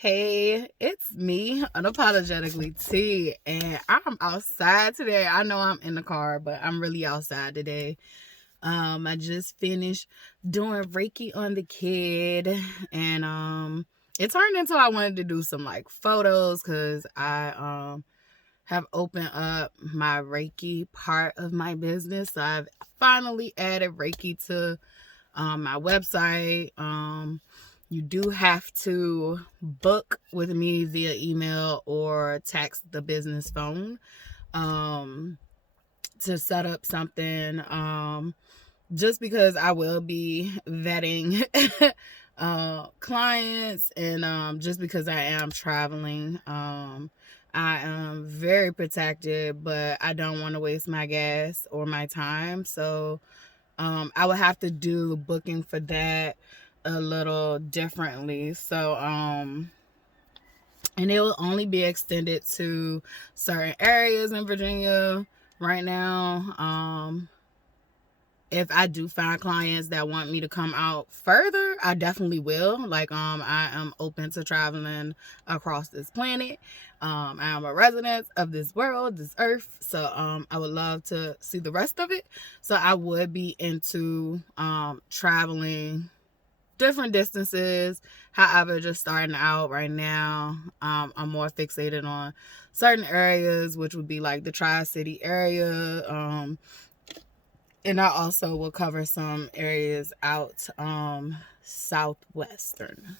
Hey, it's me, unapologetically T, and I'm outside today. I know I'm in the car, but I'm really outside today. I just finished doing Reiki on the kid, and it turned into I wanted to do some like photos because I have opened up my Reiki part of my business. So I've finally added Reiki to my website. You do have to book with me via email or text the business phone to set up something. Just because I will be vetting clients, and just because I am traveling. I am very protected, but I don't want to waste my gas or my time. So I would have to do booking for that a little differently. So, and it will only be extended to certain areas in Virginia right now. If I do find clients that want me to come out further, I definitely will. Like, I am open to traveling across this planet. I am a resident of this world, this earth. So, I would love to see the rest of it. So I would be into, traveling different distances. However, just starting out right now, I'm more fixated on certain areas, which would be like the Tri-City area, and I also will cover some areas out southwestern,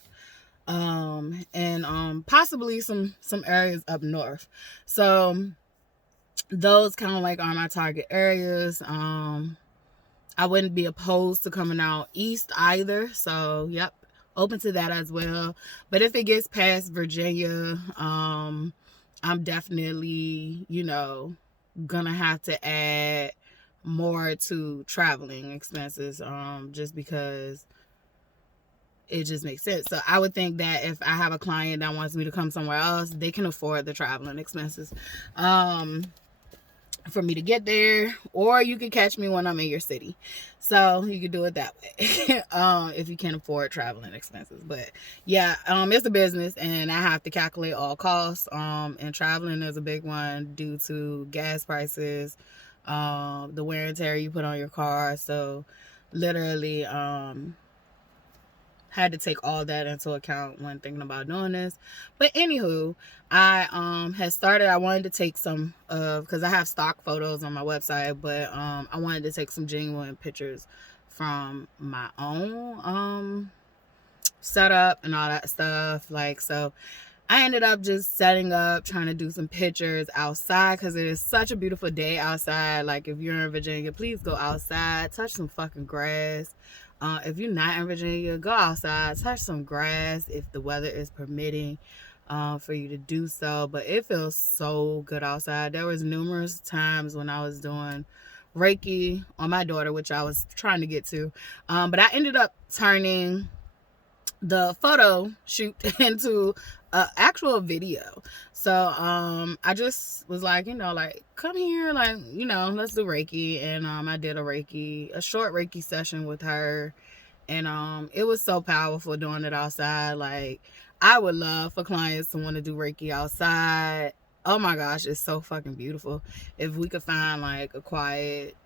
and possibly some areas up north. So those kind of like are my target areas. I wouldn't be opposed to coming out east either. So yep, open to that as well. But if it gets past Virginia, I'm definitely, gonna have to add more to traveling expenses, just because it just makes sense. So I would think that if I have a client that wants me to come somewhere else, they can afford the traveling expenses for me to get there, or you can catch me when I'm in your city. So you can do it that way if you can afford traveling expenses. But yeah, it's a business and I have to calculate all costs, and traveling is a big one due to gas prices, the wear and tear you put on your car. So literally had to take all that into account when thinking about doing this. But anywho, I had started, I wanted to take some of, because I have stock photos on my website, but I wanted to take some genuine pictures from my own setup and all that stuff. Like, so I ended up just setting up, trying to do some pictures outside, because it is such a beautiful day outside. Like, if you're in Virginia, please go outside, touch some fucking grass. If you're not in Virginia, go outside, touch some grass if the weather is permitting, for you to do so. But it feels so good outside. There was numerous times when I was doing Reiki on my daughter, which I was trying to get to, but I ended up turning the photo shoot into an actual video. So I just was like, like, come here, like, let's do Reiki. And I did a short Reiki session with her, and it was so powerful doing it outside. Like, I would love for clients to want to do Reiki outside. Oh my gosh, it's so fucking beautiful. If we could find like a quiet,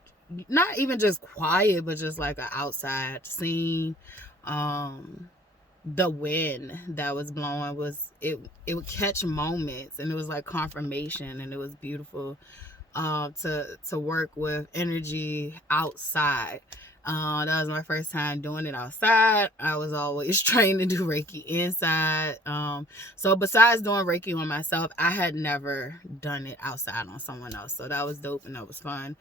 not even just quiet, but just like an outside scene. The wind that was blowing it would catch moments, and it was like confirmation, and it was beautiful to work with energy outside. That was my first time doing it outside. I was always trained to do Reiki inside. So besides doing Reiki on myself, I had never done it outside on someone else. So that was dope and that was fun.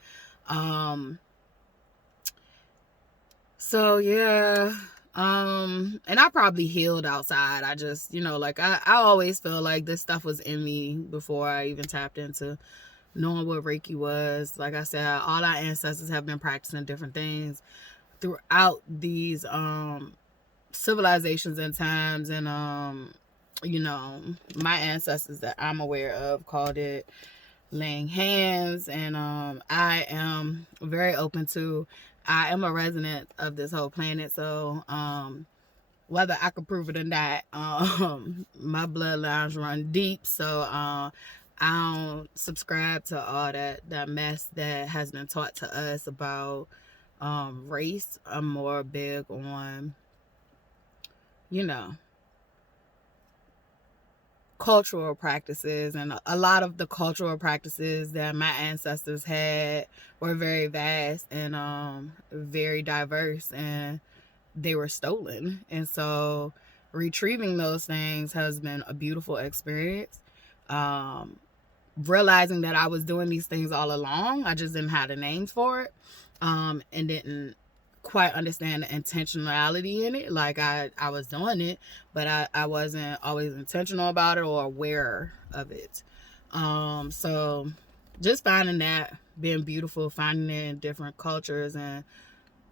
So yeah. And I probably healed outside. I just, like I always feel like this stuff was in me before I even tapped into knowing what Reiki was. Like I said, all our ancestors have been practicing different things throughout these civilizations and times, and my ancestors that I'm aware of called it laying hands, and I am very open to, I am a resident of this whole planet. So whether I could prove it or not, my bloodlines run deep, so I don't subscribe to all that mess that has been taught to us about race. I'm more big on, you know, cultural practices, and a lot of the cultural practices that my ancestors had were very vast and very diverse, and they were stolen. And so retrieving those things has been a beautiful experience. um Realizing that I was doing these things all along, I just didn't have the names for it, and didn't quite understand the intentionality in it. Like I was doing it, but I wasn't always intentional about it or aware of it. So just finding that being beautiful, finding it in different cultures and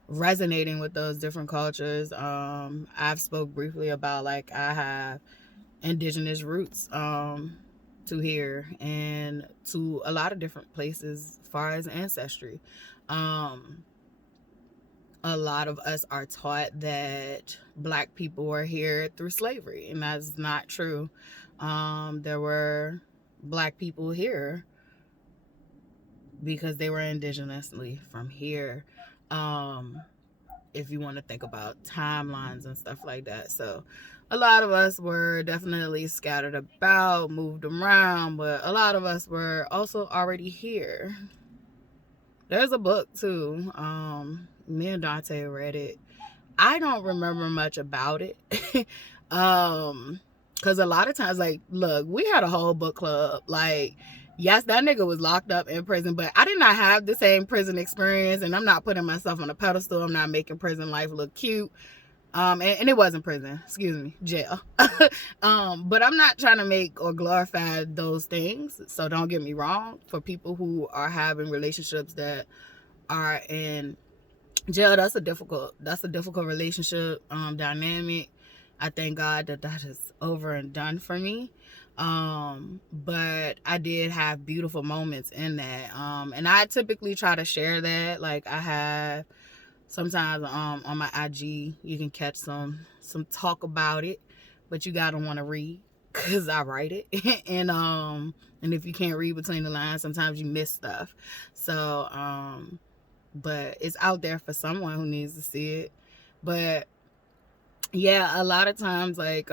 resonating with those different cultures. I've spoke briefly about, like, I have indigenous roots to here and to a lot of different places as far as ancestry. um a lot of us are taught that Black people were here through slavery, and that's not true. There were Black people here because they were indigenously from here. If you want to think about timelines and stuff like that. So a lot of us were definitely scattered about, moved around, but a lot of us were also already here. There's a book too. Me and Dante read it. I don't remember much about it. Because a lot of times, like, look, we had a whole book club. Like, yes, that nigga was locked up in prison, but I did not have the same prison experience, and I'm not putting myself on a pedestal. I'm not making prison life look cute. And it wasn't prison, excuse me, jail. But I'm not trying to make or glorify those things. So don't get me wrong. For people who are having relationships that are in jail, that's a difficult relationship dynamic. I thank God that is over and done for me. But I did have beautiful moments in that. And I typically try to share that. Like, I have sometimes on my IG you can catch some talk about it, but you gotta want to read because I write it. And if you can't read between the lines, sometimes you miss stuff. So but it's out there for someone who needs to see it. But yeah, a lot of times, like,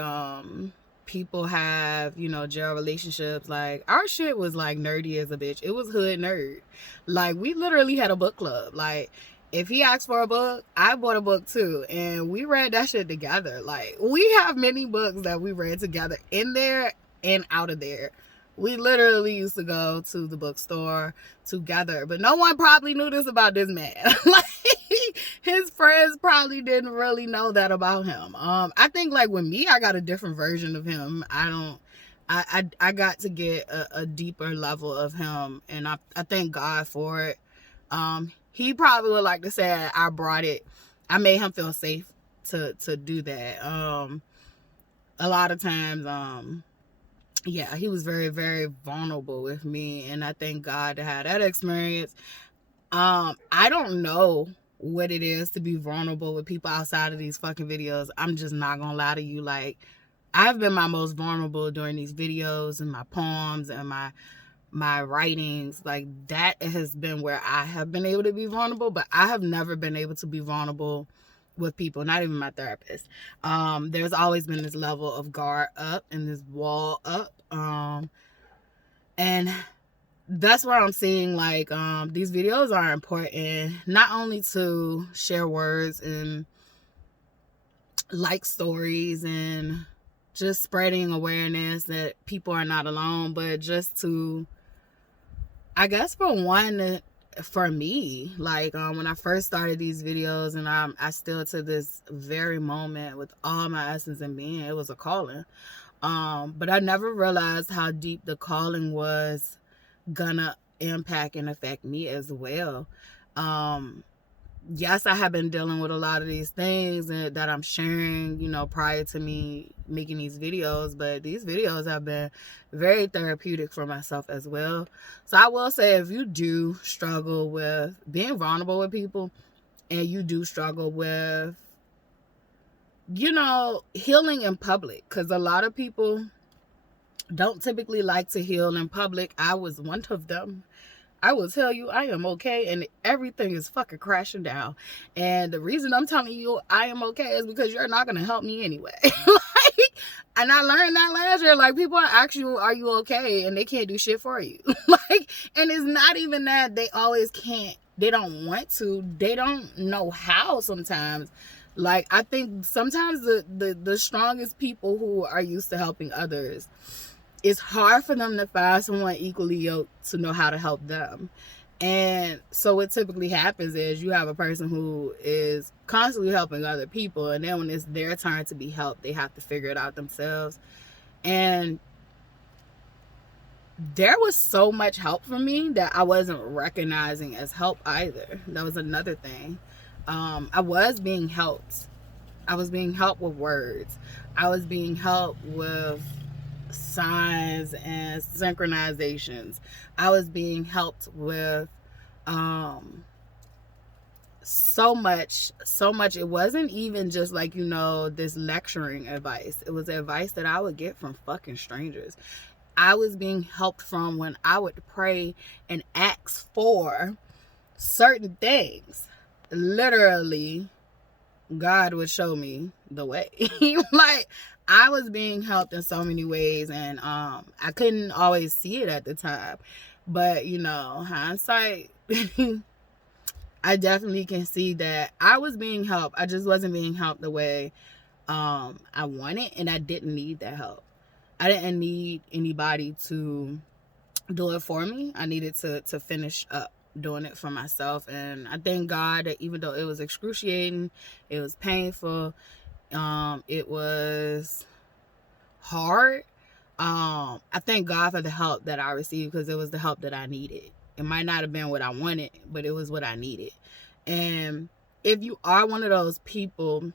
people have, jail relationships. Like, our shit was like nerdy as a bitch. It was hood nerd. Like, we literally had a book club. Like, if he asked for a book, I bought a book too, and we read that shit together. Like, we have many books that we read together, in there and out of there. We literally used to go to the bookstore together, but no one probably knew this about this man. Like, his friends probably didn't really know that about him. I think, like, with me, I got a different version of him. I got to get a deeper level of him, and I thank God for it. He probably would like to say I made him feel safe to do that. A lot of times, yeah, he was very, very vulnerable with me, and I thank God to have that experience. I don't know what it is to be vulnerable with people outside of these fucking videos. I'm just not gonna lie to you. Like, I've been my most vulnerable during these videos and my poems and my writings. Like, that has been where I have been able to be vulnerable, but I have never been able to be vulnerable with people, not even my therapist. There's always been this level of guard up and this wall up. And that's where I'm seeing, like, these videos are important, not only to share words and like stories and just spreading awareness that people are not alone, but just to, I guess, for me, like, when I first started these videos, and I still to this very moment, with all my essence and being, it was a calling. But I never realized how deep the calling was gonna impact and affect me as well. Yes, I have been dealing with a lot of these things that I'm sharing, prior to me making these videos, but these videos have been very therapeutic for myself as well. So I will say, if you do struggle with being vulnerable with people, and you do struggle with healing in public, because a lot of people don't typically like to heal in public. I was one of them. I will tell you I am okay and everything is fucking crashing down. And the reason I'm telling you I am okay is because you're not going to help me anyway. And I learned that last year. Like, people ask you, are you okay? And they can't do shit for you. And it's not even that they always can't. They don't want to. They don't know how sometimes. Like, I think sometimes the strongest people who are used to helping others, it's hard for them to find someone equally yoked to know how to help them. And so what typically happens is you have a person who is constantly helping other people, and then when it's their turn to be helped, they have to figure it out themselves. And there was so much help from me that I wasn't recognizing as help either. That was another thing. I was being helped. I was being helped with words. I was being helped with signs and synchronizations. I was being helped with so much. It wasn't even just like, this lecturing advice. It was advice that I would get from fucking strangers. I was being helped from when I would pray and ask for certain things. Literally, God would show me the way. Like, I was being helped in so many ways, and I couldn't always see it at the time. But, hindsight, I definitely can see that I was being helped. I just wasn't being helped the way I wanted, and I didn't need that help. I didn't need anybody to do it for me. I needed to finish up doing it for myself. And I thank God that even though it was excruciating, it was painful, it was hard, I thank God for the help that I received, because it was the help that I needed. It might not have been what I wanted, but it was what I needed. And if you are one of those people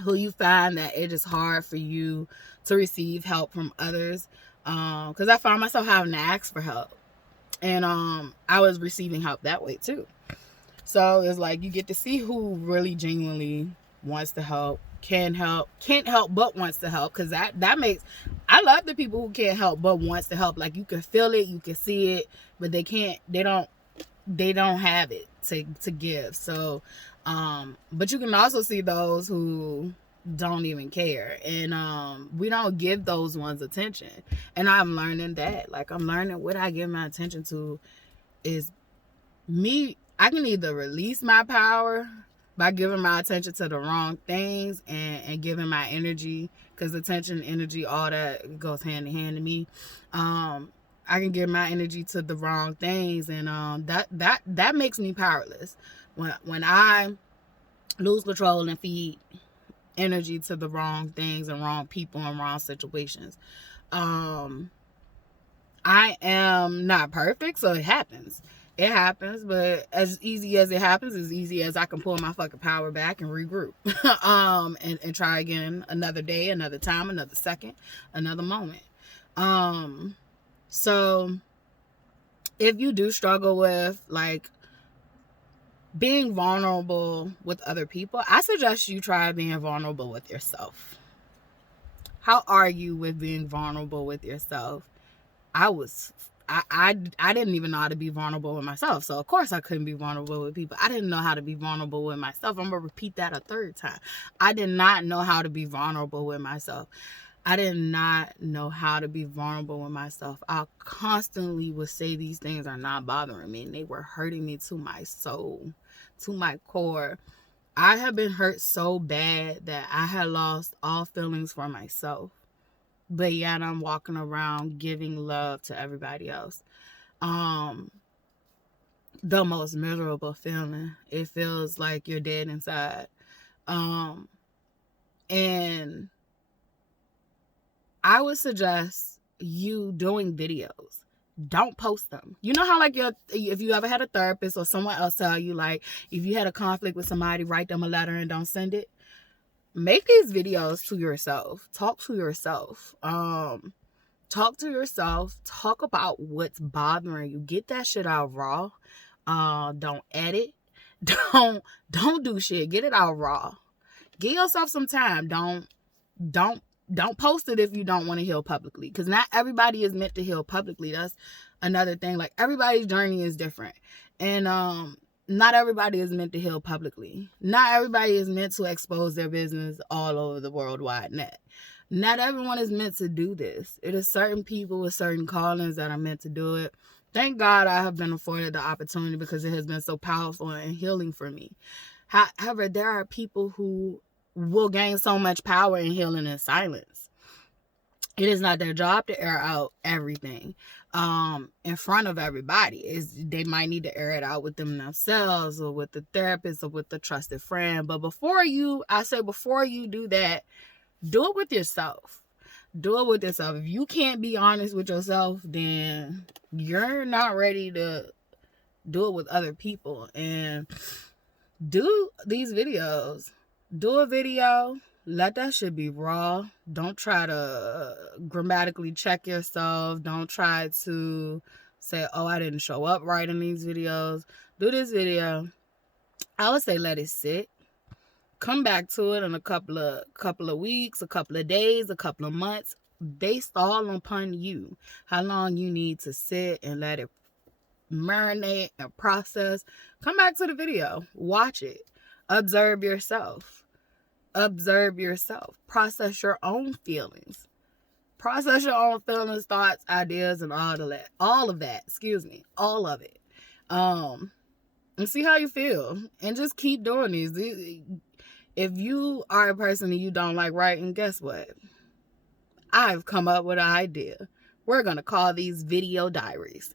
who you find that it is hard for you to receive help from others, because I found myself having to ask for help, and I was receiving help that way too. So it's like you get to see who really genuinely wants to help, can't help but wants to help, because that makes, I love the people who can't help but wants to help. Like, you can feel it, you can see it, but they don't have it to give. So but you can also see those who don't even care, and we don't give those ones attention. And I'm learning that. Like, I'm learning what I give my attention to is me. I can either release my power by giving my attention to the wrong things and giving my energy, because attention, energy, all that goes hand in hand to me. I can give my energy to the wrong things, and that makes me powerless. When I lose control and feed energy to the wrong things and wrong people and wrong situations, I am not perfect, so it happens. It happens, but as easy as it happens, as easy as I can pull my fucking power back and regroup. And try again another day, another time, another second, another moment. So if you do struggle with, like, being vulnerable with other people, I suggest you try being vulnerable with yourself. How are you with being vulnerable with yourself? I didn't even know how to be vulnerable with myself. So, of course, I couldn't be vulnerable with people. I didn't know how to be vulnerable with myself. I'm going to repeat that a third time. I did not know how to be vulnerable with myself. I did not know how to be vulnerable with myself. I constantly would say these things are not bothering me, and they were hurting me to my soul, to my core. I have been hurt so bad that I had lost all feelings for myself. But yet I'm walking around giving love to everybody else. The most miserable feeling. It feels like you're dead inside. And I would suggest you doing videos. Don't post them. You know how, like, if you ever had a therapist or someone else tell you, like, if you had a conflict with somebody, write them a letter and don't send it? Make these videos to yourself. Talk to yourself. Talk to yourself. Talk about what's bothering you. Get that shit out raw. Don't edit. Don't do shit. Get it out raw. Give yourself some time. Don't post it if you don't want to heal publicly, because not everybody is meant to heal publicly. That's another thing. Like, everybody's journey is different, and not everybody is meant to heal publicly. Not everybody is meant to expose their business all over the worldwide net. Not everyone is meant to do this. It is certain people with certain callings that are meant to do it. Thank God I have been afforded the opportunity, because it has been so powerful and healing for me. However, there are people who will gain so much power in healing in silence. It is not their job to air out everything in front of everybody. They might need to air it out with themselves, or with the therapist, or with the trusted friend. But before you do that, do it with yourself. Do it with yourself. If you can't be honest with yourself, then you're not ready to do it with other people. And do these videos. Do a video. Let that shit be raw. Don't try to grammatically check yourself. Don't try to say, oh, I didn't show up right in these videos. Do this video. I would say let it sit. Come back to it in a couple of weeks, a couple of days, a couple of months, based all upon you. How long you need to sit and let it marinate and process. Come back to the video. Watch it. Observe yourself. Process your own feelings. Process your own feelings, thoughts, ideas, and all of that. All of it. And see how you feel. And just keep doing these. If you are a person and you don't like writing, guess what? I've come up with an idea. We're going to call these video diaries.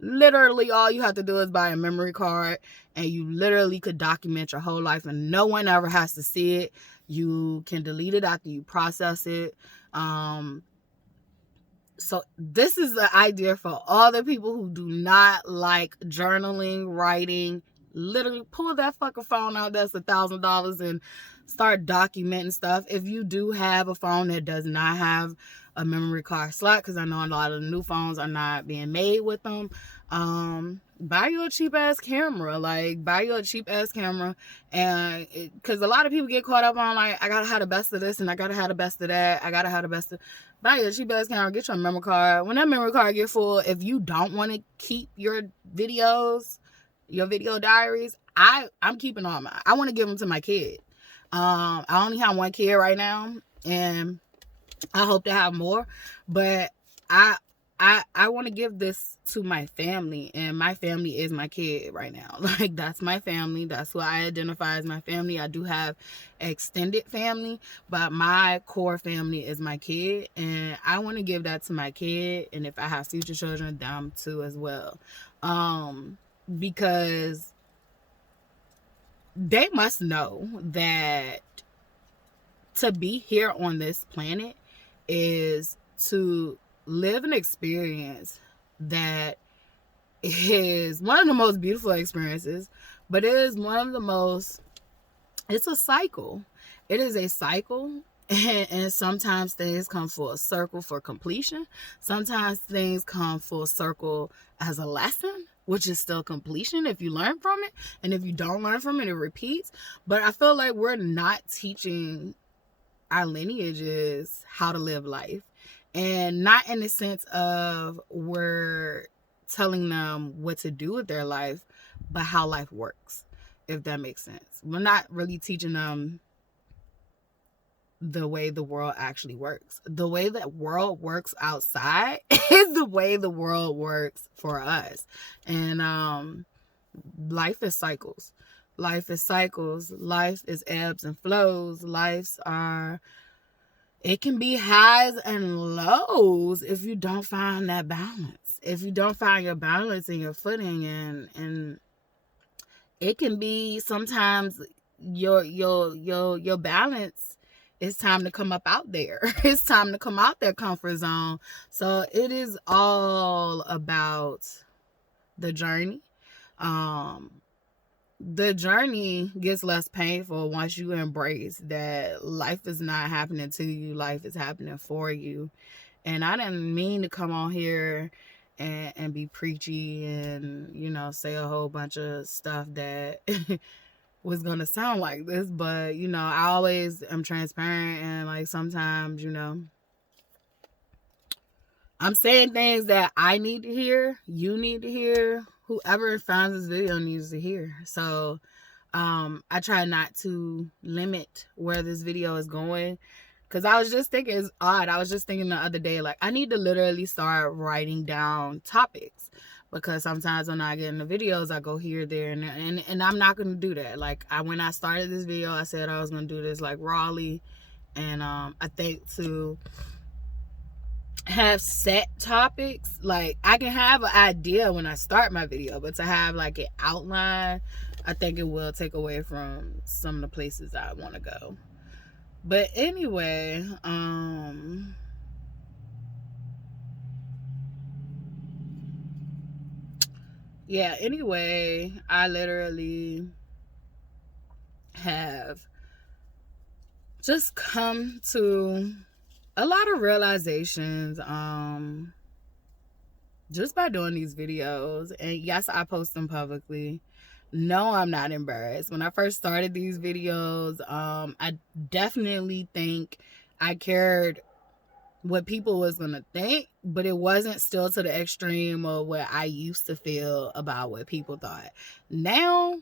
Literally, all you have to do is buy a memory card, and you literally could document your whole life, and no one ever has to see it. You can delete it after you process it. So this is the idea for all the people who do not like journaling, writing. Literally pull that fucking phone out that's $1,000 and start documenting stuff. If you do have a phone that does not have a memory card slot, because I know a lot of the new phones are not being made with them, buy you a cheap ass camera. And because a lot of people get caught up on, like, I gotta have the best of this and I gotta have the best of that. Buy you a cheap ass camera, get your memory card. When that memory card get full, if you don't want to keep your videos, your video diaries, I'm keeping all mine. I want to give them to my kid. I only have one kid right now, and I hope to have more, but I want to give this to my family, and my family is my kid right now. Like, that's my family. That's who I identify as my family. I do have extended family, but my core family is my kid, and I want to give that to my kid. And if I have future children, them too as well. Because they must know that to be here on this planet is to live an experience that is one of the most beautiful experiences, but it is it's a cycle. It is a cycle, and sometimes things come full circle for completion. Sometimes things come full circle as a lesson, which is still completion if you learn from it. And if you don't learn from it, it repeats. But I feel like we're not teaching our lineages how to live life. And not in the sense of we're telling them what to do with their life, but how life works, if that makes sense. We're not really teaching them the way the world actually works. The way that world works outside is the way the world works for us. And life is cycles. Life is ebbs and flows. It can be highs and lows if you don't find that balance. If you don't find your balance and your footing, and it can be sometimes your balance. It's time to come up out there. It's time to come out that comfort zone. So it is all about the journey. The journey gets less painful once you embrace that life is not happening to you. Life is happening for you. And I didn't mean to come on here and be preachy and, say a whole bunch of stuff that was gonna sound like this, but you know, I always am transparent, and like sometimes, you know, I'm saying things that I need to hear, you need to hear, whoever finds this video needs to hear. So I try not to limit where this video is going, because I was just thinking, it's odd, I was just thinking the other day, like I need to literally start writing down topics, because sometimes when I get in the videos, I go here, there, and I'm not gonna do that. Like when I started this video, I said I was gonna do this like rawly, and I think to have set topics, like I can have an idea when I start my video, but to have like an outline, I think it will take away from some of the places I want to go. But anyway, yeah, anyway, I literally have just come to a lot of realizations just by doing these videos. And yes, I post them publicly. No, I'm not embarrassed. When I first started these videos, I definitely think I cared what people was gonna think, but it wasn't still to the extreme of what I used to feel about what people thought. Now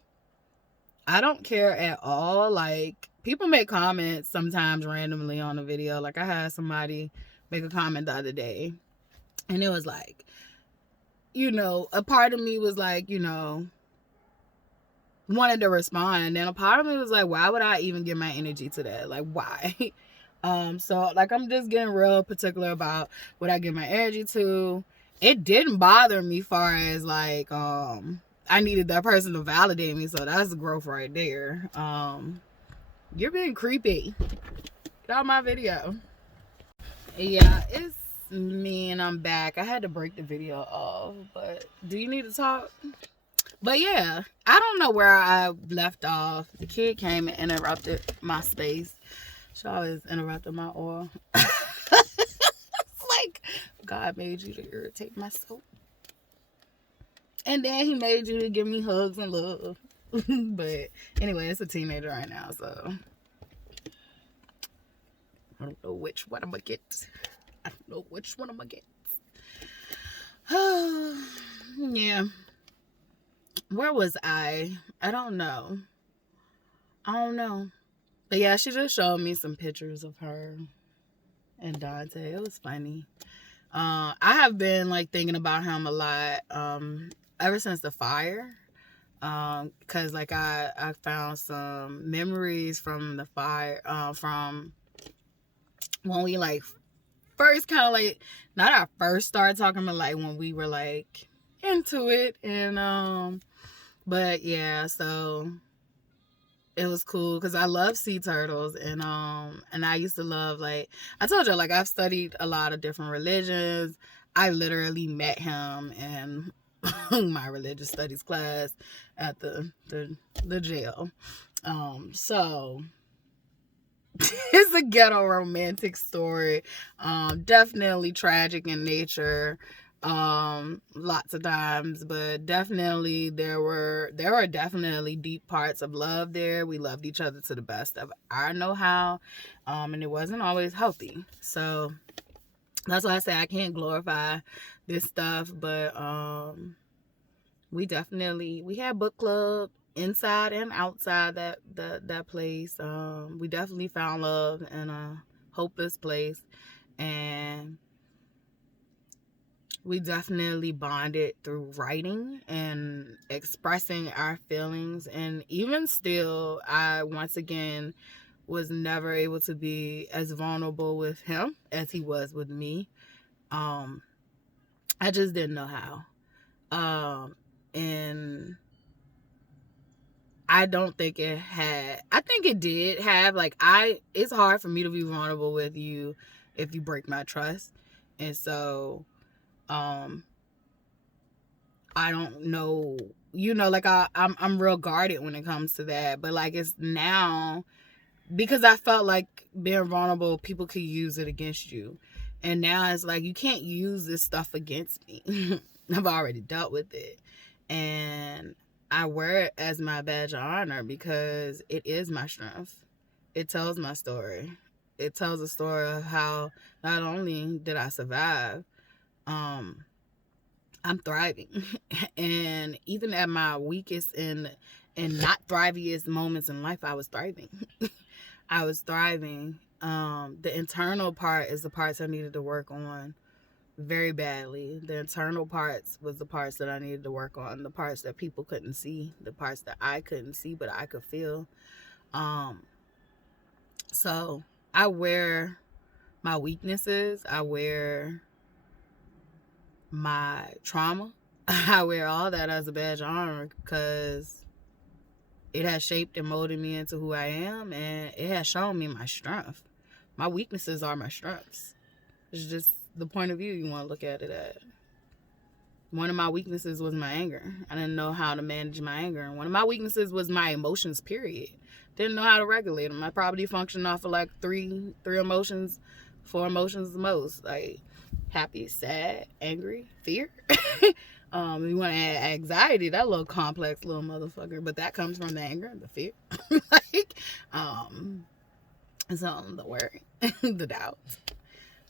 I don't care at all. Like, people make comments sometimes randomly on a video. Like, I had somebody make a comment the other day, and it was like, you know, a part of me was like, you know, wanted to respond, and then a part of me was like, why would I even give my energy to that? Like, why? So like I'm just getting real particular about what I give my energy to. It didn't bother me far as like I needed that person to validate me, so that's the growth right there. You're being creepy. Get out my video. Yeah, it's me and I'm back. I had to break the video off, but do you need to talk? But yeah, I don't know where I left off. The kid came and interrupted my space. She always interrupted my oil. Like, God made you to irritate myself. And then he made you to give me hugs and love. But anyway, it's a teenager right now, so I don't know which one I'm gonna get. I don't know which one I'm gonna get. Yeah. Where was I? I don't know. But yeah, she just showed me some pictures of her and Dante. It was funny. I have been like thinking about him a lot ever since the fire. Cause like I found some memories from the fire, from when we like first kind of like, not our first started talking, but like when we were like into it. And but yeah, so it was cool because I love sea turtles, and I used to love, like I told you, like I've studied a lot of different religions. I literally met him in my religious studies class at the jail. So it's a ghetto romantic story. Definitely tragic in nature. Lots of times, but definitely there were definitely deep parts of love there. We loved each other to the best of our know-how, and it wasn't always healthy. So that's why I say I can't glorify this stuff, but we had book club inside and outside that place. We definitely found love in a hopeless place, and we definitely bonded through writing and expressing our feelings. And even still, I once again was never able to be as vulnerable with him as he was with me. I just didn't know how. And I don't think it had, I think it did have, like, it's hard for me to be vulnerable with you if you break my trust. And so, I don't know, you know, like I'm real guarded when it comes to that. But like, it's now, because I felt like being vulnerable, people could use it against you. And now it's like, you can't use this stuff against me. I've already dealt with it. And I wear it as my badge of honor because it is my strength. It tells my story. It tells a story of how not only did I survive, um, I'm thriving. And even at my weakest and not thriviest moments in life, I was thriving. I was thriving. The internal part is the parts I needed to work on very badly. The internal parts was the parts that I needed to work on, the parts that people couldn't see, the parts that I couldn't see but I could feel. Um, so I wear my weaknesses, I wear my trauma, I wear all that as a badge of honor because it has shaped and molded me into who I am, and it has shown me my strength. My weaknesses are my strengths. It's just the point of view you want to look at it at. One of my weaknesses was my anger. I didn't know how to manage my anger. And one of my weaknesses was my emotions, period. Didn't know how to regulate them. I probably functioned off of like three emotions, 4 emotions the most. Like happy, sad, angry, fear. You want to add anxiety, that little complex little motherfucker. But that comes from the anger and the fear. Like, so the worry, the doubt,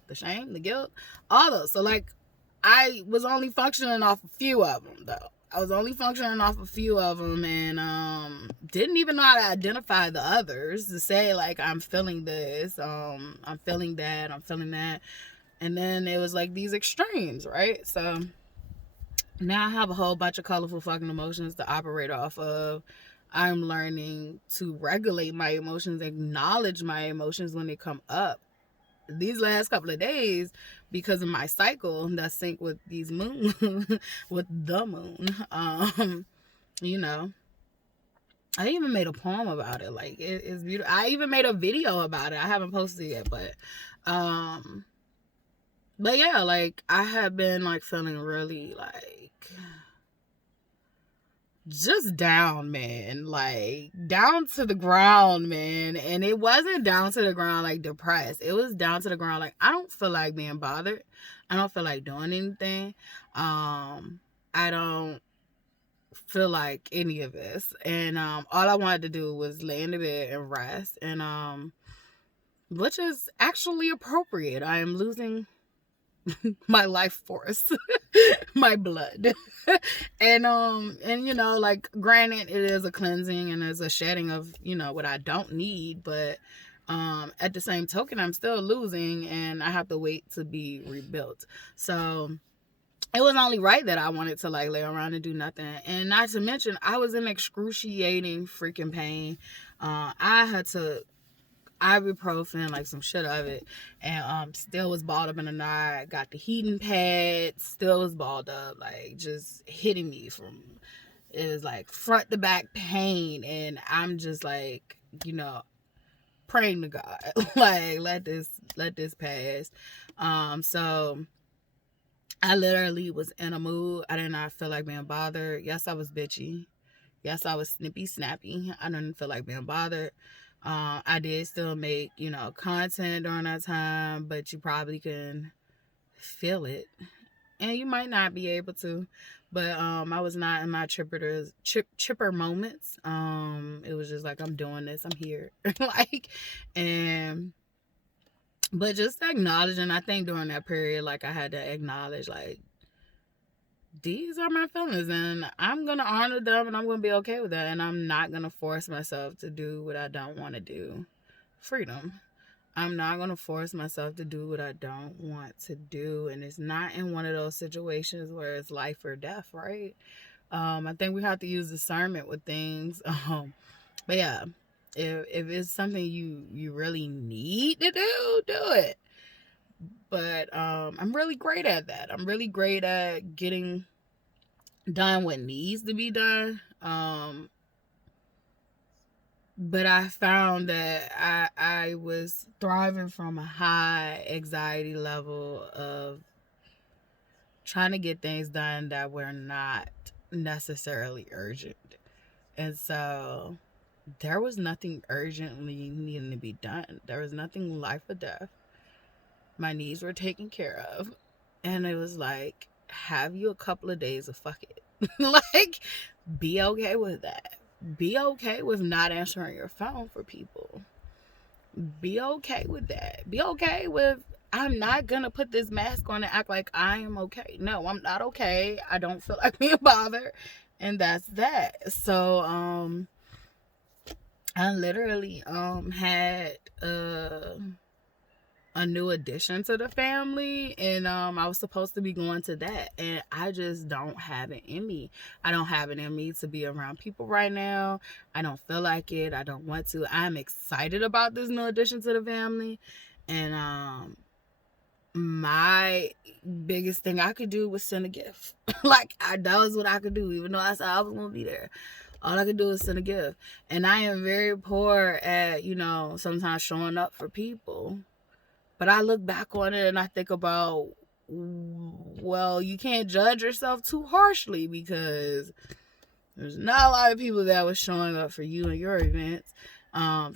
the shame, the guilt, all those. So like, I was only functioning off a few of them, though. I was only functioning off a few of them, and didn't even know how to identify the others to say like I'm feeling this, I'm feeling that, I'm feeling that, and then it was like these extremes, right? So now I have a whole bunch of colorful fucking emotions to operate off of. I'm learning to regulate my emotions, acknowledge my emotions when they come up. These last couple of days, because of my cycle that sync with these moon with the moon, you know, I even made a poem about it. Like it's beautiful. I even made a video about it. I haven't posted it yet, but yeah, like I have been like feeling really like just down, man, like down to the ground, man. And it wasn't down to the ground like depressed. It was down to the ground like I don't feel like being bothered. I don't feel like doing anything. I don't feel like any of this. And all I wanted to do was lay in the bed and rest. And which is actually appropriate. I am losing my life force, my blood. And you know, like granted it is a cleansing and there's a shedding of, you know, what I don't need, but at the same token I'm still losing and I have to wait to be rebuilt. So it was only right that I wanted to like lay around and do nothing. And not to mention I was in excruciating freaking pain. I had to ibuprofen, like some shit of it, and still was balled up in a knot. Got the heating pad, still was balled up, like just hitting me from, it was like front to back pain. And I'm just like, you know, praying to God like let this pass. So I literally was in a mood. I did not feel like being bothered. Yes, I was bitchy. Yes, I was snippy snappy. I didn't feel like being bothered. I did still make, you know, content during that time, but you probably can feel it. And you might not be able to. But I was not in my chipper moments. It was just like, I'm doing this, I'm here. Like, and but just acknowledging, I think during that period, like I had to acknowledge like these are my feelings and I'm going to honor them and I'm going to be okay with that. And I'm not going to force myself to do what I don't want to do. Freedom. I'm not going to force myself to do what I don't want to do. And it's not in one of those situations where it's life or death, right? I think we have to use discernment with things. But yeah, if it's something you really need to do it. But I'm really great at that. I'm really great at getting done what needs to be done. But I found that I was thriving from a high anxiety level of trying to get things done that were not necessarily urgent. And so there was nothing urgently needing to be done. There was nothing life or death. My needs were taken care of. And it was like, have you a couple of days of fuck it. Like, Be okay with that. Be okay with not answering your phone for people. Be okay with that. Be okay with, I'm not gonna put this mask on and act like I am okay. No, I'm not okay. I don't feel like being bothered. And that's that. So I literally had a new addition to the family, and I was supposed to be going to that, and I just don't have it in me. I don't have it in me to be around people right now. I don't feel like it. I don't want to. I'm excited about this new addition to the family, and my biggest thing I could do was send a gift. That was what I could do, even though I said I was gonna be there. All I could do is send a gift, and I am very poor at sometimes showing up for people. But I look back on it and I think about, well, you can't judge yourself too harshly, because there's not a lot of people that was showing up for you and your events.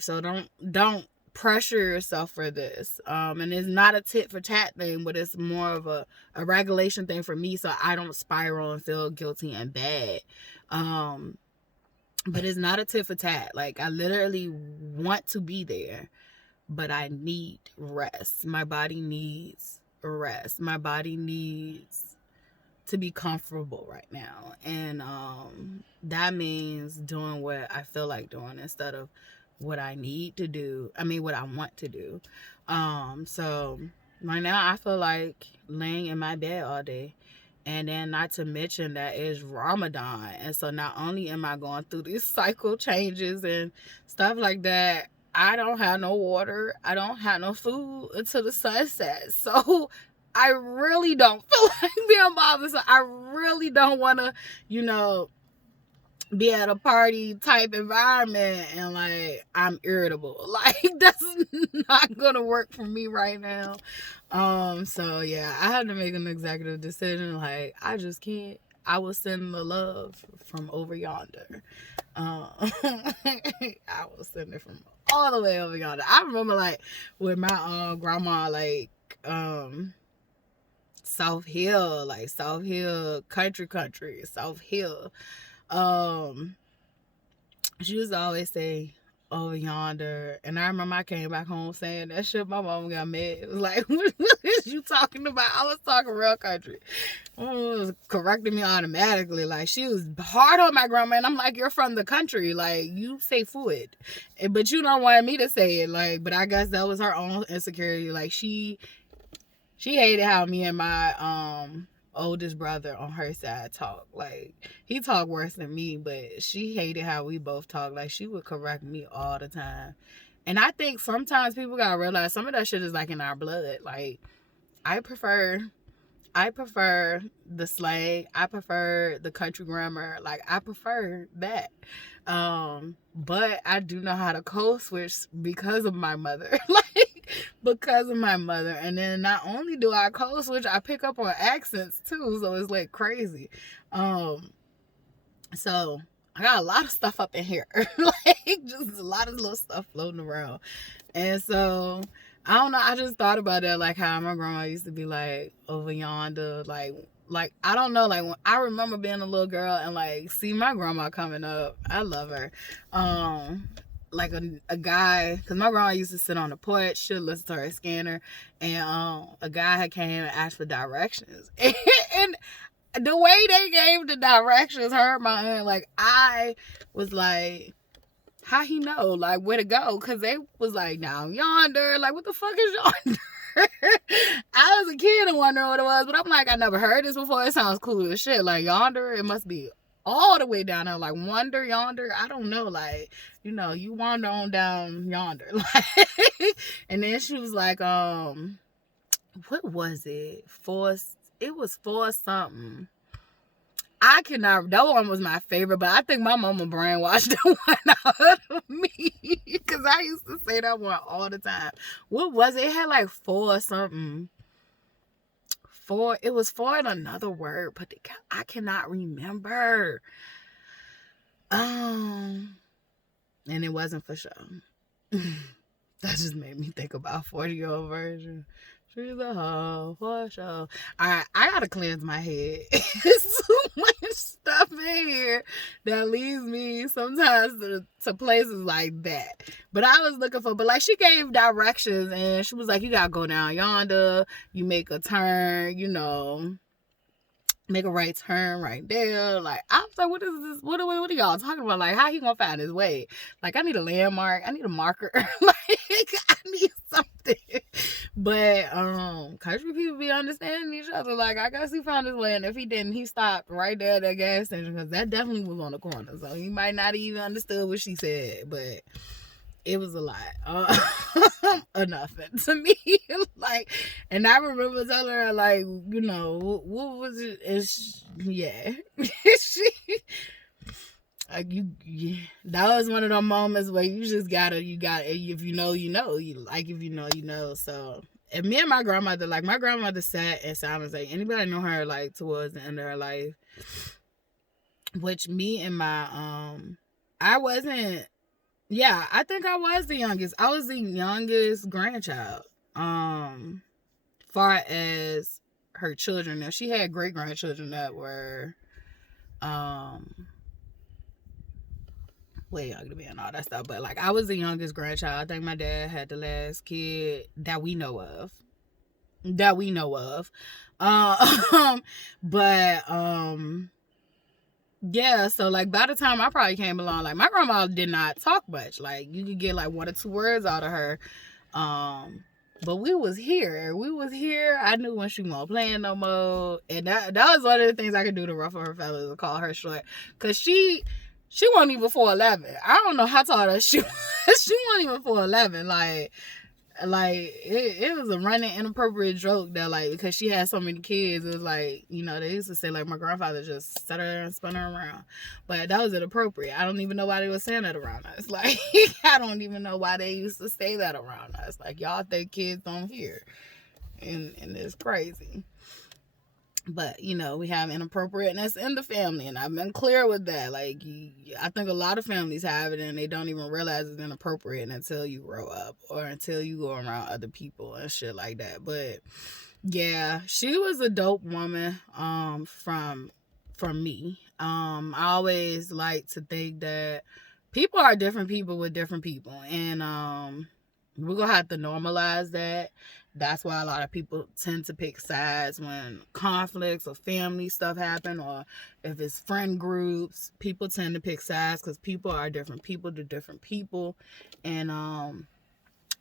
So don't pressure yourself for this. And it's not a tit for tat thing, but it's more of a regulation thing for me, so I don't spiral and feel guilty and bad. But it's not a tit for tat. Like, I literally want to be there, but I need rest. My body needs rest. My body needs to be comfortable right now. And that means doing what I feel like doing instead of what I need to do. What I want to do. So right now I feel like laying in my bed all day. And then not to mention that it's Ramadan. And so not only am I going through these cycle changes and stuff like that, I don't have no water. I don't have no food until the sun sets. So I really don't feel like being bothered. So I really don't want to, be at a party type environment and I'm irritable. That's not going to work for me right now. So yeah, I had to make an executive decision. I just can't. I will send the love from over yonder. I will send it from all the way over yonder. I remember with my grandma, South Hill, country, South Hill. She used to always say over yonder, and I remember I came back home saying that shit. My mom got mad. It was like, what is you talking about? I was talking real country. My mom was correcting me automatically. She was hard on my grandma, and I'm like, you're from the country. You say food, but you don't want me to say it. But I guess that was her own insecurity. She hated how me and my oldest brother on her side talk. He talked worse than me, but she hated how we both talk. She would correct me all the time. And I think sometimes people gotta realize some of that shit is in our blood. I prefer the slang. I prefer the country grammar. I prefer that. But I do know how to code switch because of my mother. Because of my mother. And then not only do I code switch, I pick up on accents too. So it's crazy. So I got a lot of stuff up in here. Just a lot of little stuff floating around. And so I don't know, I just thought about that, how my grandma used to be over yonder, I don't know, when I remember being a little girl and see my grandma coming up. I love her. A guy, because my grandma used to sit on the porch, she'd listen to her scanner, and a guy had came and asked for directions. And the way they gave the directions hurt my aunt. I was how he know where to go? Because they was down yonder. What the fuck is yonder? I was a kid and wondering what it was, but I'm I never heard this before. It sounds cool as shit. Yonder, it must be all the way down there. Wonder yonder, I don't know. You wander on down yonder. And then she was what was it? It was for something. I cannot. That one was my favorite, but I think my mama brainwashed that one out of me because I used to say that one all the time. What was it? It had for something. It was for another word, but I cannot remember. And it wasn't for sure. That just made me think about 40-year-old version. She's a hoe for sure. Alright, I gotta cleanse my head. It's too much stuff in here that leads me sometimes to places like that. But I was looking for, but like she gave directions and she was like, you gotta go down yonder, you make a turn, make a right turn right there. Like, I was like, what is this? What are y'all talking about? Like, how he gonna find his way? Like, I need a landmark. I need a marker. Like, I need something. But country people be understanding each other. Like, I guess he found his way, and if he didn't, he stopped right there at that gas station because that definitely was on the corner. So he might not even understood what she said, but it was a lot. Enough to me. Like, and I remember telling her, like, what was it? Yeah. Like, that was one of those moments where you just gotta, if you know, you know. If you know, you know. So, and me and my grandmother sat in silence. Like, anybody know her, like, towards the end of her life, which me and my, I wasn't, yeah, I think I was the youngest. I was the youngest grandchild. Far as her children. Now, she had great grandchildren that were way younger than me and all that stuff. But like, I was the youngest grandchild. I think my dad had the last kid that we know of. But yeah, so like by the time I probably came along, like my grandma did not talk much. Like you could get like 1 or 2 words out of her. But we was here. I knew when she wasn't playing no more. And that was one of the things I could do to ruffle her feathers, to call her short. Cause she wasn't even 4'11". I don't know how tall that she was. She wasn't even 4'11". Like it was a running inappropriate joke that like, because she had so many kids, it was like, they used to say like my grandfather just set her and spun her around. But that was inappropriate. I don't even know why they were saying that around us. Like, I don't even know why they used to say that around us. Like, y'all think kids don't hear. And it's crazy. But, we have inappropriateness in the family, and I've been clear with that. Like, I think a lot of families have it, and they don't even realize it's inappropriate until you grow up or until you go around other people and shit like that. But, yeah, she was a dope woman from me. I always like to think that people are different people with different people, and we're going to have to normalize that. That's why a lot of people tend to pick sides when conflicts or family stuff happen, or if it's friend groups, people tend to pick sides because people are different people to different people. And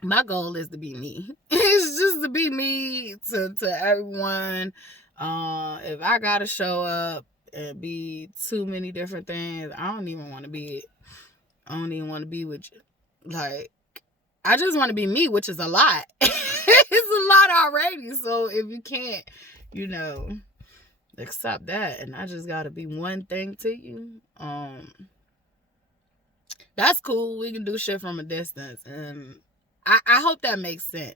my goal is to be me. It's just to be me to everyone. If I gotta show up and be too many different things, I don't even want to be it. I don't even want to be with you. Like, I just want to be me, which is a lot. It's a lot already. So if you can't, accept that, and I just gotta be one thing to you, that's cool. We can do shit from a distance, and I hope that makes sense.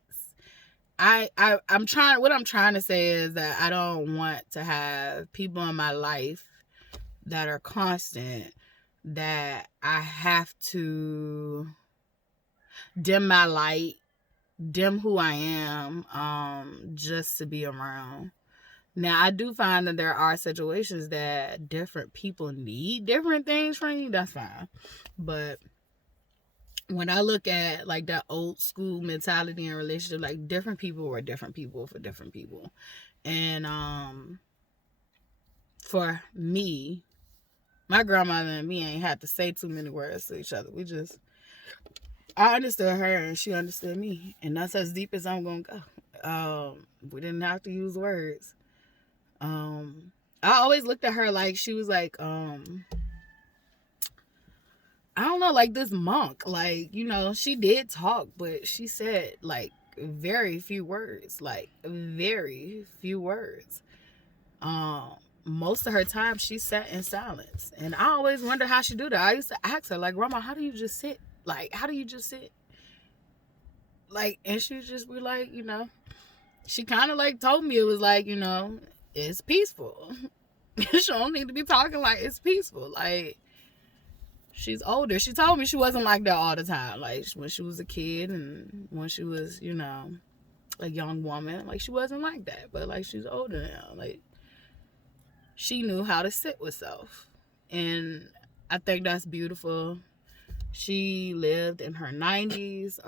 What I'm trying to say is that I don't want to have people in my life that are constant, that I have to dim my light, dim who I am, just to be around. Now, I do find that there are situations that different people need different things from you. That's fine. But when I look at like that old school mentality in relationship, like different people were different people for different people. And for me, my grandmother and me ain't had to say too many words to each other. I understood her and she understood me. And that's as deep as I'm going to go. We didn't have to use words. I always looked at her like she was like, I don't know, like this monk. Like, she did talk, but she said like very few words. Like very few words. Most of her time she sat in silence. And I always wondered how she do that. I used to ask her, like, Grandma, how do you just sit? Like, how do you just sit? Like, and she just be like, she kind of like told me it was like, it's peaceful. She don't need to be talking like it's peaceful. Like, she's older. She told me she wasn't like that all the time. Like, when she was a kid and when she was, a young woman, like, she wasn't like that. But, like, she's older now. Like, she knew how to sit with self. And I think that's beautiful. She lived in her 90s.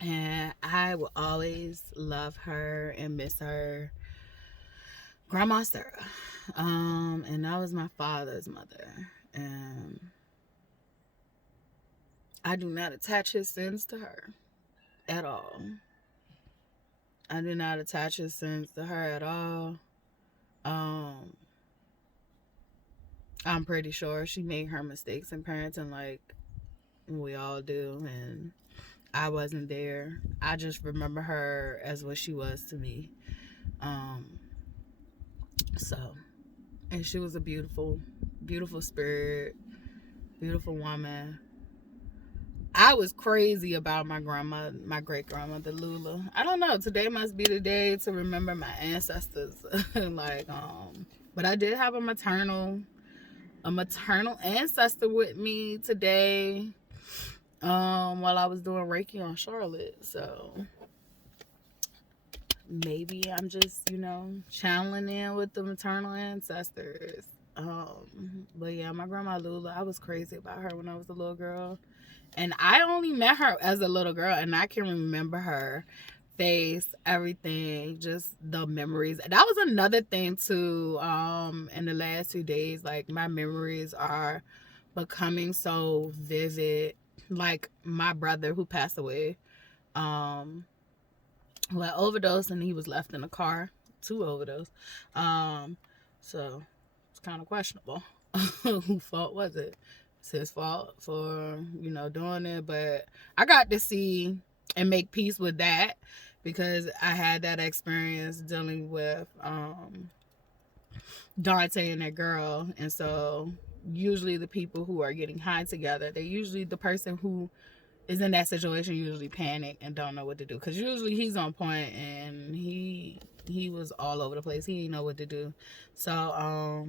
And I will always love her and miss her. Grandma Sarah. And that was my father's mother. And I do not attach his sins to her at all. I do not attach his sins to her at all. I'm pretty sure she made her mistakes in parenting like we all do, and I wasn't there. I just remember her as what she was to me. So, and she was a beautiful, beautiful spirit, beautiful woman. I was crazy about my grandma, my great grandmother Lula. I don't know. Today must be the day to remember my ancestors. But I did have a maternal ancestor with me today. While I was doing Reiki on Charlotte. So maybe I'm just, channeling in with the maternal ancestors. But yeah, my grandma Lula, I was crazy about her when I was a little girl. And I only met her as a little girl, and I can remember her face, everything, just the memories. That was another thing too. In the last 2 days, like my memories are becoming so vivid. Like my brother who passed away, who had overdosed, and he was left in a car to overdose. So it's kind of questionable. Whose fault was it? It's his fault for doing it, but I got to see and make peace with that because I had that experience dealing with Dante and that girl. And so usually the people who are getting high together, they're usually the person who is in that situation usually panic and don't know what to do, because usually he's on point and he was all over the place. He didn't know what to do. So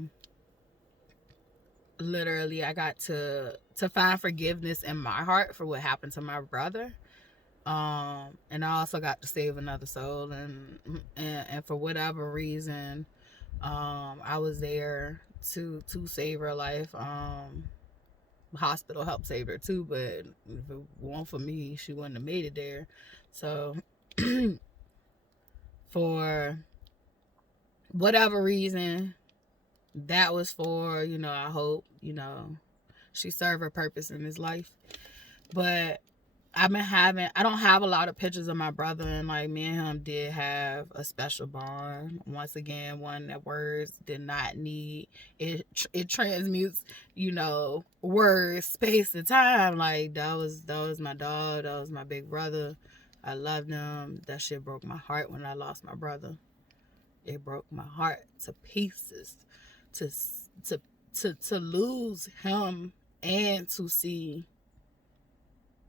literally I got to find forgiveness in my heart for what happened to my brother. And I also got to save another soul, and for whatever reason, I was there to save her life. The hospital helped save her too, but if it weren't for me, she wouldn't have made it there. So for whatever reason, that was for, I hope, she served her purpose in his life. But I don't have a lot of pictures of my brother, and like me and him did have a special bond. Once again, one that words did not need. It transmutes, words, space, and time. Like that was my dog. That was my big brother. I loved him. That shit broke my heart when I lost my brother. It broke my heart to pieces. To lose him and to see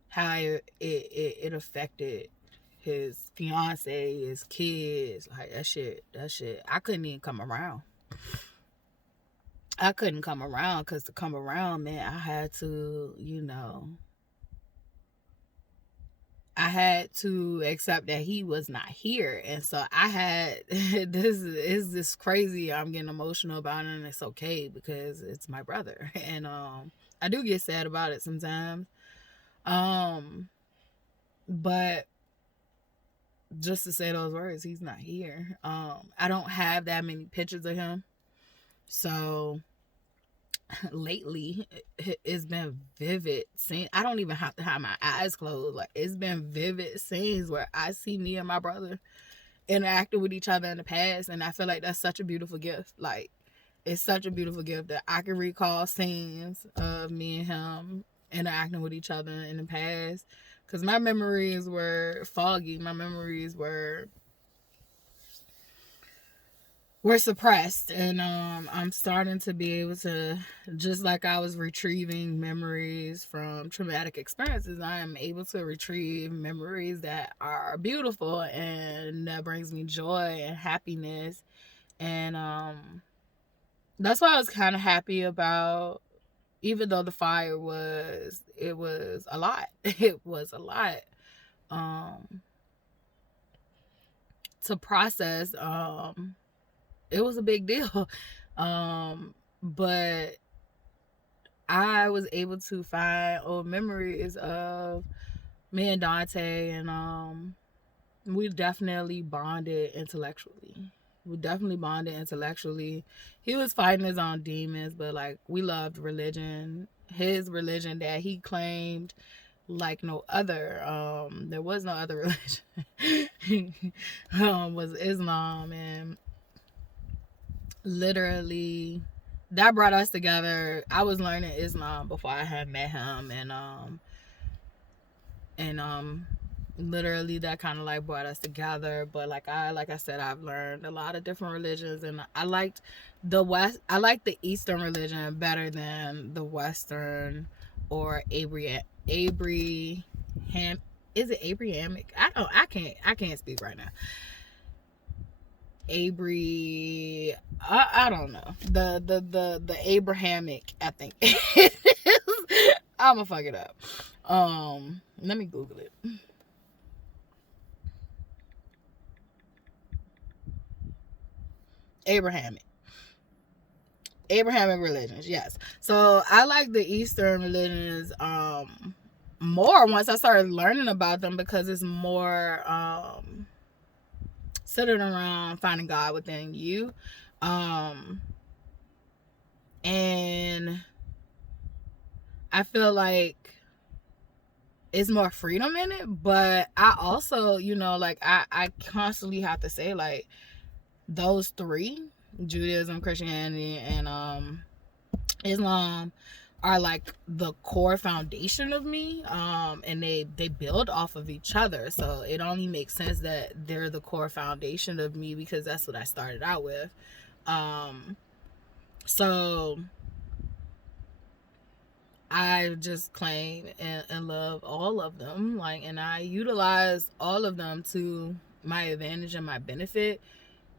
how it affected his fiance, his kids, like that shit. I couldn't even come around. I couldn't come around, because to come around, man, I had to, I had to accept that he was not here. And so I had, this crazy, I'm getting emotional about it, and it's okay because it's my brother. And I do get sad about it sometimes. But just to say those words, he's not here. I don't have that many pictures of him. So lately it's been vivid scenes. I don't even have to have my eyes closed. Like, it's been vivid scenes where I see me and my brother interacting with each other in the past, and I feel like that's such a beautiful gift. Like, it's such a beautiful gift that I can recall scenes of me and him interacting with each other in the past, because my memories were foggy. My memories were suppressed, and I'm starting to be able to, just like I was retrieving memories from traumatic experiences, I am able to retrieve memories that are beautiful, and that brings me joy and happiness. And that's why I was kind of happy about, even though the fire was a lot. It was a lot to process. it was a big deal. But I was able to find old memories of me and Dante, and we definitely bonded intellectually. He was fighting his own demons, but like we loved religion. His religion that he claimed like no other. There was no other religion. Was Islam, and literally that brought us together. I was learning Islam before I had met him, and literally that kind of like brought us together. But like I said, I've learned a lot of different religions, and I liked the Eastern religion better than the Western or Abraham. Is it Abrahamic? I can't speak right now. I don't know. The Abrahamic, I think. I'ma fuck it up. Let me Google it. Abrahamic religions, yes. So I like the Eastern religions more once I started learning about them, because it's more centered around finding God within you. And I feel like it's more freedom in it, but I also, like I constantly have to say, like, those three, Judaism, Christianity, and Islam, are like the core foundation of me, and they build off of each other. So it only makes sense that they're the core foundation of me, because that's what I started out with. So I just claim and love all of them, like, and I utilize all of them to my advantage and my benefit.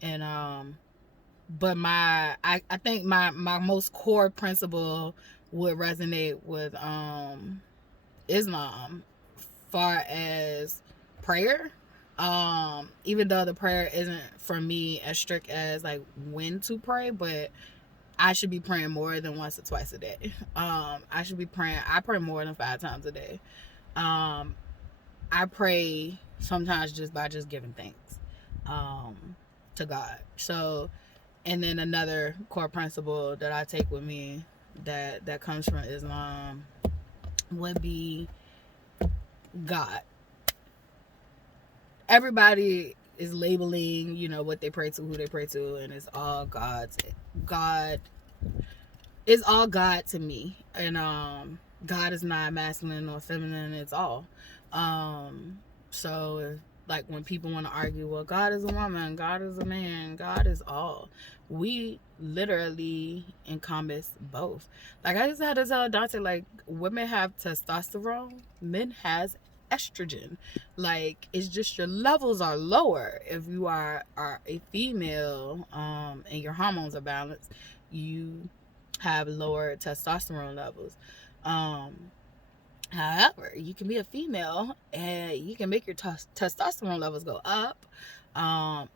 And but I think my most core principle would resonate with Islam, far as prayer. Even though the prayer isn't for me as strict as like when to pray, but I should be praying more than once or twice a day. I pray more than 5 times a day. I pray sometimes just by just giving thanks to God. So, and then another core principle that I take with me that comes from Islam would be God. Everybody is labeling, what they pray to, who they pray to, and it's all God is all God to me. And God is not masculine or feminine, it's all. So if, like, when people want to argue, well, God is a woman, God is a man, God is all. We literally encompass both. Like, I just had to tell Dante, like, women have testosterone, men has estrogen. Like, it's just your levels are lower. If you are a female, and your hormones are balanced, you have lower testosterone levels. However, you can be a female and you can make your testosterone levels go up.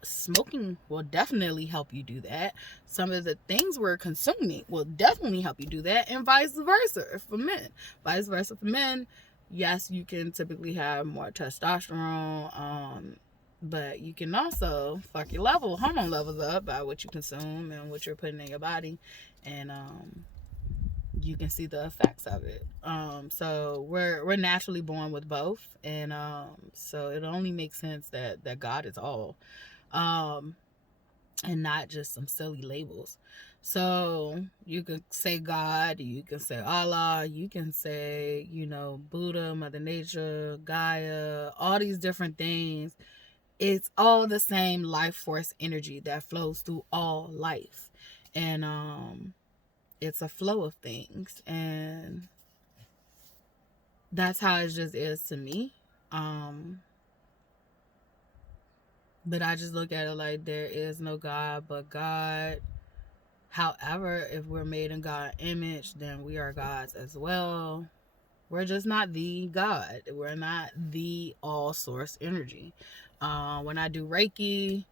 Smoking will definitely help you do that. Some of the things we're consuming will definitely help you do that, and vice versa for men. Yes, you can typically have more testosterone, but you can also fuck your hormone levels up by what you consume and what you're putting in your body, and you can see the effects of it. So we're naturally born with both, and so it only makes sense that God is all, and not just some silly labels. So you could say God, you can say Allah, you can say, Buddha, Mother Nature, Gaia, all these different things. It's all the same life force energy that flows through all life, and it's a flow of things, and that's how it just is to me. But I just look at it like there is no God but God. However, if we're made in God's image, then we are gods as well. We're just not the God. We're not the all source energy. When I do Reiki,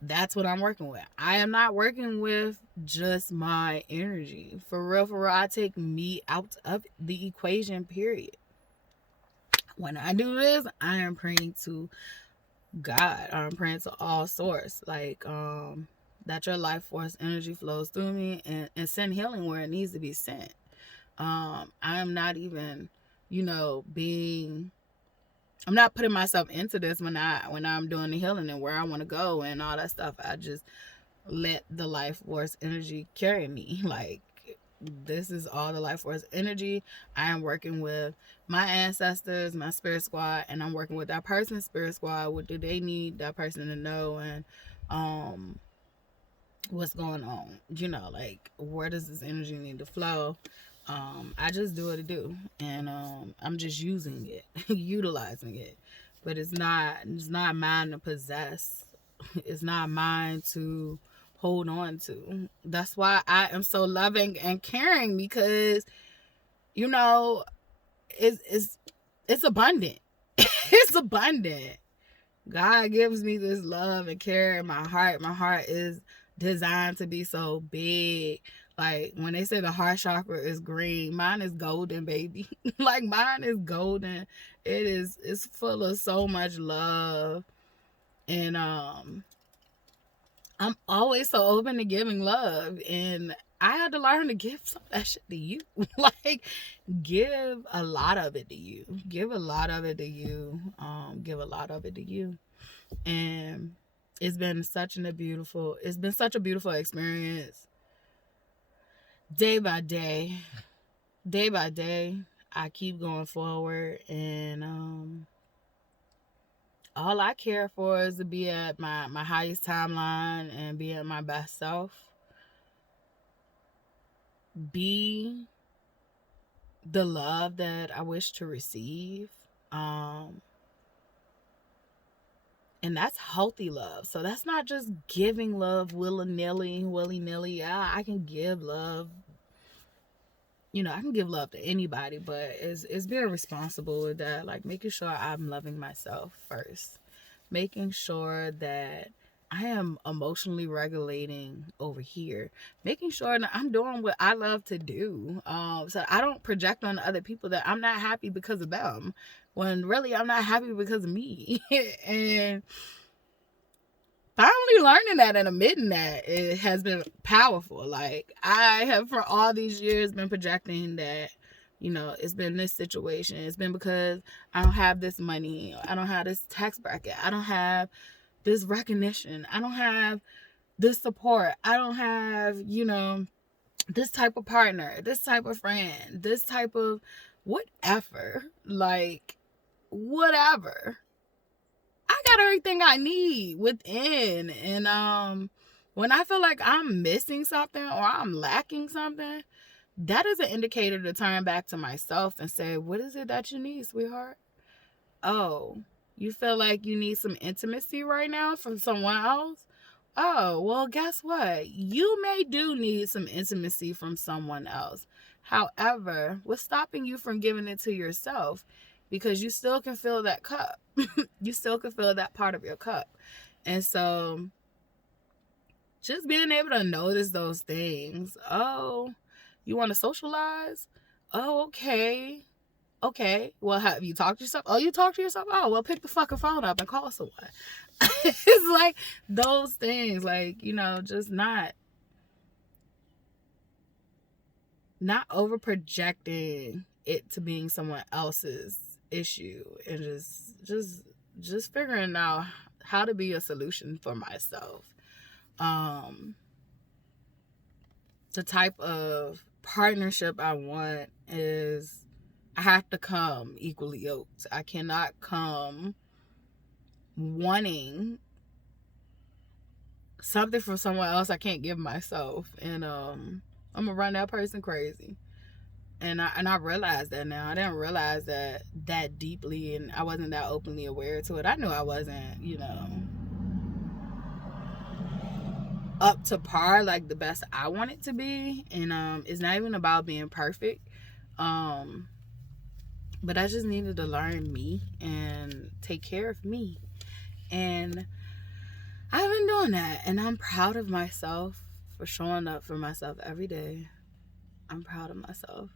That's what I'm working with. I am not working with just my energy. For real, I take me out of the equation, period. When I do this, I am praying to God. I'm praying to all source. Like, that your life force energy flows through me and send healing where it needs to be sent. I am not even, I'm not putting myself into this when I'm doing the healing and where I want to go and all that stuff. I just let the life force energy carry me. Like, this is all the life force energy. I am working with my ancestors, my spirit squad, and I'm working with that person's spirit squad. What do they need that person to know, and what's going on? Like, where does this energy need to flow? I just do what it do, and I'm just using it, utilizing it. But it's not mine to possess. It's not mine to hold on to. That's why I am so loving and caring, because it's abundant. It's abundant. God gives me this love and care in my heart. My heart is designed to be so big. Like, when they say the heart chakra is green, mine is golden, baby. Like, mine is golden. It's full of so much love. And I'm always so open to giving love, and I had to learn to give some of that shit to you. Like, give a lot of it to you. Give a lot of it to you. Give a lot of it to you. And it's been such a beautiful experience. Day by day, I keep going forward, and all I care for is to be at my highest timeline and be at my best self. Be the love that I wish to receive. And that's healthy love. So that's not just giving love willy-nilly. Yeah, I can give love. I can give love to anybody, but it's being responsible with that. Like, making sure I'm loving myself first. Making sure that I am emotionally regulating over here. Making sure that I'm doing what I love to do. So I don't project on other people that I'm not happy because of them, when really I'm not happy because of me. And finally learning that and admitting that, it has been powerful. Like, I have for all these years been projecting that, it's been this situation. It's been because I don't have this money. I don't have this tax bracket. I don't have this recognition. I don't have this support. I don't have, this type of partner, this type of friend, this type of whatever. Like, whatever. I got everything I need within. And when I feel like I'm missing something or I'm lacking something, that is an indicator to turn back to myself and say, what is it that you need, sweetheart? Oh, you feel like you need some intimacy right now from someone else? Oh, well, guess what? You may do need some intimacy from someone else. However, what's stopping you from giving it to yourself? Because you still can fill that cup. You still can fill that part of your cup. And so, just being able to notice those things. Oh, you want to socialize? Oh, okay. Okay. Well, have you talked to yourself? Oh, you talk to yourself? Oh, well, pick the fucking phone up and call someone. It's like those things, like, just not over projecting it to being someone else's issue, and just figuring out how to be a solution for myself. The type of partnership I want is, I have to come equally yoked. I cannot come wanting something from someone else I can't give myself. And I'm gonna run that person crazy. And I realize that now. I didn't realize that deeply, and I wasn't that openly aware to it. I knew I wasn't, up to par, like the best I want it to be. And it's not even about being perfect. But I just needed to learn me and take care of me. And I've been doing that, and I'm proud of myself for showing up for myself every day. I'm proud of myself.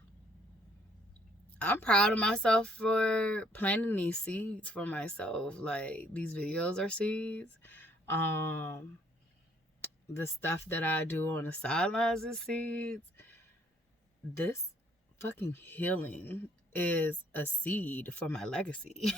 I'm proud of myself for planting these seeds for myself. Like, these videos are seeds. The stuff that I do on the sidelines is seeds. This fucking healing is a seed for my legacy.